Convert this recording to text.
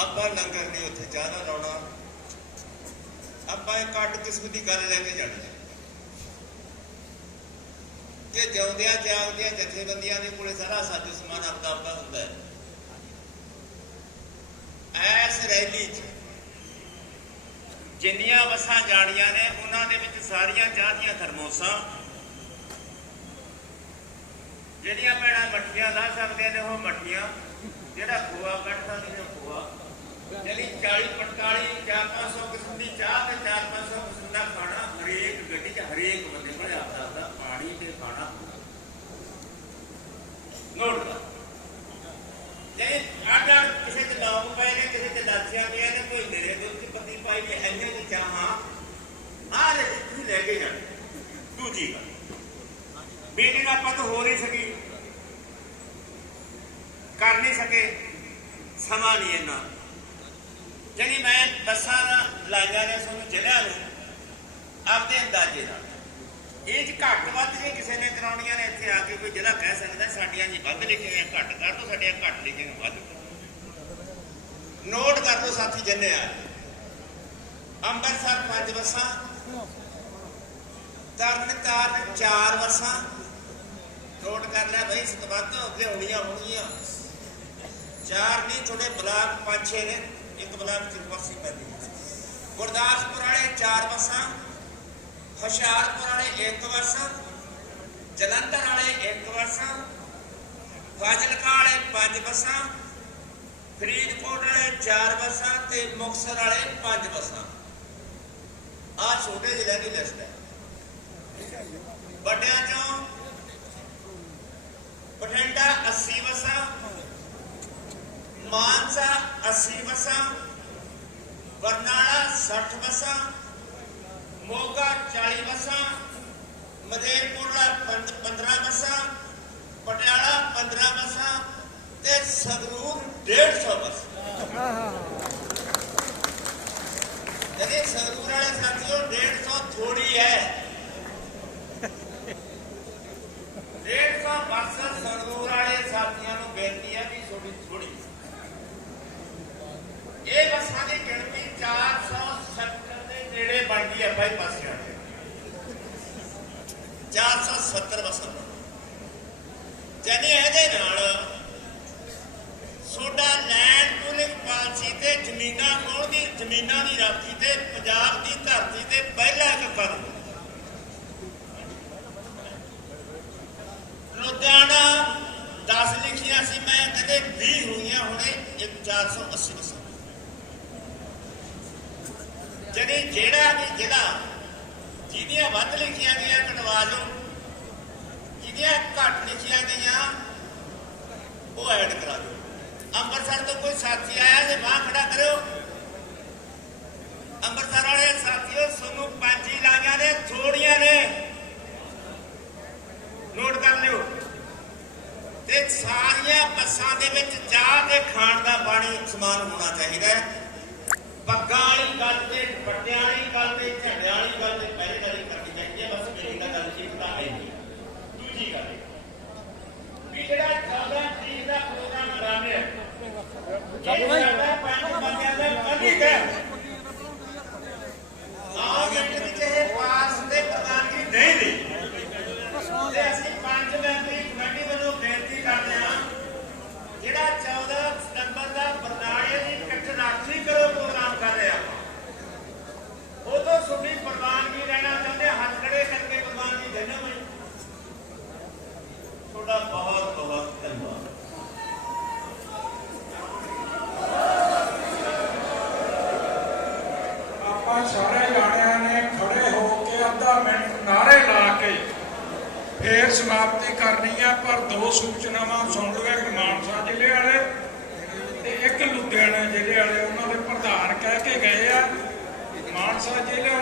ਆਪਾਂ ਲੰਗਰ ਨਹੀਂ ਉੱਥੇ ਚਾਹ ਨਾ ਲਾਉਣਾ। ਆਪਾਂ ਇੱਕ ਅੱਡ ਕਿਸਮ ਦੀ ਗੱਲ ਲੈ ਕੇ ਜਾਣੀ ਹੈ ਕਿ ਜਿਉਂਦਿਆਂ ਜਾਗਦਿਆਂ ਜਥੇਬੰਦੀਆਂ ਦੇ ਕੋਲੇ ਸਾਰਾ ਸਾਜੋ ਸਮਾਨ ਆਪਦਾ ਆਪਦਾ ਹੁੰਦਾ ਹੈ। ਐਸ ਰੈਲੀ 'ਚ ਜਿੰਨੀਆਂ ਬੱਸਾਂ ਜਾਣੀਆਂ ਨੇ, ਉਹਨਾਂ ਦੇ ਵਿੱਚ ਸਾਰੀਆਂ ਚਾਹ ਦੀਆਂ ਥਰਮੋਸਾਂ। ਜਿਹੜੀਆਂ ਭੈਣਾਂ ਮੱਠੀਆਂ ਲਾ ਸਕਦੇ ਨੇ, ਉਹ ਮੱਠੀਆਂ। ਜਿਹੜਾ ਖੋਆ ਕੱਢ ਸਕਦੇ ਨੇ ਖੋਆ। ਜਿਹੜੀ 40 45 4-500 ਕਿਸਮ ਦੀ ਚਾਹ ਤੇ 4-500 ਕਿਸਮ ਦਾ ਖਾਣਾ, ਹਰੇਕ ਗੱਡੀ 'ਚ ਹਰੇਕ ਬੰਦੇ ਕੋਲ ਆਪਦਾ ਆਪਦਾ ਪਾਣੀ ਤੇ ਖਾਣਾ ਨੋਟ ਕਰ। ਜੇ ਆਡਾ ਕਿਸੇ ਤੇ ਲੌਂਗ ਪਏ ਨੇ, ਕਿਸੇ ਤੇ ਲਾਚੀਆਂ ਪਈਆਂ ਨੇ, ਕੋਈ ਮੇਰੇ ਦੁੱਧ ਦੀ ਪੱਤੀ ਪਾਈ ਨੇ ਐਨੇ ਦੀ ਚਾਹਾਂ, ਆਹ ਲੈ ਤੂੰ ਲੈ ਕੇ ਜਾਣ। ਦੂਜੀ ਗੱਲ ਮੀਟਿੰਗ ਆਪਾਂ ਤੋਂ ਹੋ ਨਹੀਂ ਸਕੀ। ਕਰ ਨਹੀਂ ਸਕੇ, ਸਮਾਂ ਨਹੀਂ ਇੰਨਾ। ਜਿਹੜੀ ਮੈਂ ਬੱਸਾਂ ਦਾ ਲਾਈਆਂ ਨੇ, ਸਾਨੂੰ ਜ਼ਿਲ੍ਹਿਆਂ ਨੂੰ, ਆਪਦੇ ਅੰਦਾਜ਼ੇ ਨਾਲ। ਇਹ ਚ ਘੱਟ ਵੱਧ ਜੇ ਕਿਸੇ ਨੇ ਕਰਾਉਣੀਆਂ ਨੇ, ਇੱਥੇ ਆ ਕੇ ਕੋਈ ਜ਼ਿਲ੍ਹਾ ਕਹਿ ਸਕਦਾ, ਸਾਡੀਆਂ ਜੀ ਵੱਧ ਲਿਖੀਆਂ, ਘੱਟ ਕਰ ਦੋ, ਸਾਡੀਆਂ ਘੱਟ ਲਿਖੀਆਂ, ਵੱਧ ਨੋਟ ਕਰ ਲਓ ਸਾਥੀ ਜੰਨੇ ਆ। ਅੰਮ੍ਰਿਤਸਰ ਪੰਜ ਬੱਸਾਂ, ਤਰਨ ਤਾਰਨ ਚਾਰ ਬੱਸਾਂ। ਨੋਟ ਕਰ ਲੈ ਬਈ ਸਤਵੱਤ ਲਿਆਉਣੀਆਂ ਹੋਣਗੀਆਂ। ਚਾਰ ਨਹੀਂ ਤੁਹਾਡੇ ਬਲਾਕ ਪੰਜ ਛੇ ਨੇ। ਇੱਕ ਬਲਾਕ ਚ ਪੈਂਦੀ ਹੈ। ਗੁਰਦਾਸਪੁਰ ਵਾਲੇ ਚਾਰ ਬੱਸਾਂ, ਹੁਸ਼ਿਆਰਪੁਰ ਵਾਲੇ ਇੱਕ ਬੱਸ, ਜਲੰਧਰ ਵਾਲੇ ਇੱਕ ਬੱਸ, ਫਾਜ਼ਿਲਕਾ ਵਾਲੇ ਪੰਜ ਬੱਸਾਂ, ਫਰੀਦਕੋਟ ਵਾਲੇ ਚਾਰ ਬੱਸਾਂ ਤੇ ਮੁਕਤਸਰ ਵਾਲੇ ਪੰਜ ਬੱਸਾਂ। ਆ ਛੋਟੇ ਜ਼ਿਲ੍ਹਿਆਂ ਦੀ ਲਿਸਟ ਹੈ। ਵੱਡਿਆਂ ਚੋਂ ਬਠਿੰਡਾ 80 ਬੱਸਾਂ ਮਾਨਸਾ 80 ਬੱਸਾਂ, ਬਰਨਾਲਾ 60 ਬੱਸਾਂ, ਮੋਗਾ 40 ਬੱਸਾਂ ਮਧੇਪੁਰਾ 15 ਬੱਸਾਂ, ਪਟਿਆਲਾ 15 ਬੱਸਾਂ ਤੇ ਸੰਗਰੂਰ 150 ਬੱਸਾਂ ਜਦੇ ਸੰਗਰੂਰ ਵਾਲੇ ਸਾਥੀਓ 150 ਥੋੜੀ ਹੈ 150 ਬੱਸ ਸੰਗਰੂਰ ਵਾਲੇ ਸਾਥੀਆਂ ਨੂੰ ਬੇਨਤੀ ਹੈ ਵੀ ਥੋੜੀ ਥੋੜੀ ਇਹ ਬੱਸਾਂ ਦੀ ਗਿਣਤੀ 470 ਦੇ ਨੇੜੇ ਬਣਦੀ ਹੈ ਬਾਈ ਪਾਸਿਆਂ ਤੇ 470 ਬੱਸਾਂ ਜਾਨੀ ਇਹਦੇ ਨਾਲ ਸੋਡਾ ਲੈਂਡ ਪੂਲਿੰਗ ਪਾਲਿਸੀ ਤੇ ਜ਼ਮੀਨਾਂ ਕੋਲ ਦੀ ਜ਼ਮੀਨਾਂ ਦੀ ਰਾਖੀ ਤੇ ਪੰਜਾਬ ਦੀ ਧਰਤੀ ਤੇ ਪਹਿਲਾ ਇੱਕ ਕਦਮ। ਲੁਧਿਆਣਾ 10 ਲਿਖੀਆਂ ਸੀ, ਮੈਂ ਕਹਿੰਦੇ 20 ਹੋਈਆਂ, ਹੁਣੇ ਇੱਕ 480 ਬੱਸਾਂ। ਜਿਹੜੀ ਜਿਹੜਾ ਵੀ ਜ਼ਿਲ੍ਹਾ ਜਿਹਦੀਆਂ ਵੱਧ ਲਿਖੀਆਂ ਗਈਆਂ ਕਟਵਾ ਲਓ ਜਿਹਦੀਆਂ ਘੱਟ ਲਿਖੀਆਂ ਗਈਆਂ, ਉਹ ਐਡ ਕਰਾ ਦਿਓ। ਅੰਮ੍ਰਿਤਸਰ ਤੋਂ ਕੋਈ ਸਾਥੀ ਆਇਆ ਜੇ ਬਾਹ ਖੜਾ ਕਰਿਓ। ਅੰਮ੍ਰਿਤਸਰ ਵਾਲੇ ਸਾਥੀਓ, ਤੁਹਾਨੂੰ ਪੰਜ ਹੀ ਲਾਈਆਂ ਨੇ ਥੋੜੀਆਂ ਨੇ। ਨੋਟ ਕਰ ਲਿਓ। ਤੇ ਸਾਰੀਆਂ ਬੱਸਾਂ ਦੇ ਵਿੱਚ ਚਾਹ ਤੇ ਖਾਣ ਦਾ ਪਾਣੀ ਸਮਾਨ ਹੋਣਾ ਚਾਹੀਦਾ ਹੈ। ਪੱਗਾਂ ਵਾਲੀ ਗੱਲ ਤੇ ਦੁਪੱਟਿਆਂ ਵਾਲੀ ਗੱਲ ਤੇ ਝੰਡਿਆਂ ਵਾਲੀ ਗੱਲ ਤੇ ਵਾਲੀ ਕਰਨੀ ਚਾਹੀਦੀ ਹੈ ਬਸ ਮੇਰੀ ਤਾਂ ਗੱਲ ਠੀਕ ਤਾਂ ਹੈ। ਨਹੀਂ ਦੂਜੀ ਗੱਲ ਵੀ ਜਿਹੜਾ 14 ਤਰੀਕ ਦਾ ਪ੍ਰੋਗਰਾਮ ਹੈ ਇਹ ਸਾਡਾ ਪੰਜ ਬੰਦਿਆਂ ਦਾ ਮਨਿਕ ਹੈ ਆਹ ਮਿੰਟ ਵਿੱਚ ਇਹ ਪਾਸ ਤੇ ਪ੍ਰਧਾਨਗੀ ਨਹੀਂ ਲਈ ਤੇ ਅਸੀਂ ਪੰਜ ਮੈਂਬਰੀ ਕਮੇਟੀ ਵੱਲੋਂ ਬੇਨਤੀ ਕਰਦੇ ਹਾਂ ਜਿਹੜਾ 14 ਸਤੰਬਰ ਦਾ ਬਰਨਾਲੇ ਦੀ ਇਕੱਠ ਕਰੋ ਪ੍ਰੋਗਰਾਮ ਕਰ ਰਹੇ ਆਪਾਂ ਉਦੋਂ ਤੁਹਾਡੀ ਪ੍ਰਵਾਨਗੀ ਲੈਣਾ ਚਾਹੁੰਦੇ ਹਾਂ, ਹੱਥ ਖੜੇ ਕਰਕੇ ਪ੍ਰਵਾਨਗੀ ਦੇਣਾ ਬਈ ਤੁਹਾਡਾ ਬਹੁਤ ਬਹੁਤ ਧੰਨਵਾਦ ਆਪਾਂ ਸਾਰੇ ਜਾਣਿਆਂ ਨੇ ਖੜੇ ਹੋ ਕੇ ਅੱਧਾ ਮਿੰਟ ਨਾਰੇ ਲਾ ਕੇ ਫੇਰ ਸਮਾਪਤੀ ਕਰਨੀ ਆ, ਪਰ ਦੋ ਸੂਚਨਾਵਾਂ ਸੁਣ ਲਓ, ਇੱਕ ਮਾਨਸਾ ਜ਼ਿਲ੍ਹੇ ਵਾਲੇ ਤੇ ਇੱਕ ਲੁਧਿਆਣਾ ਜ਼ਿਲ੍ਹੇ ਵਾਲੇ, ਉਹਨਾਂ ਦੇ ਪ੍ਰਧਾਨ ਕਹਿ ਕੇ ਗਏ ਆ। ਮਾਨਸਾ ਜ਼ਿਲ੍ਹੇ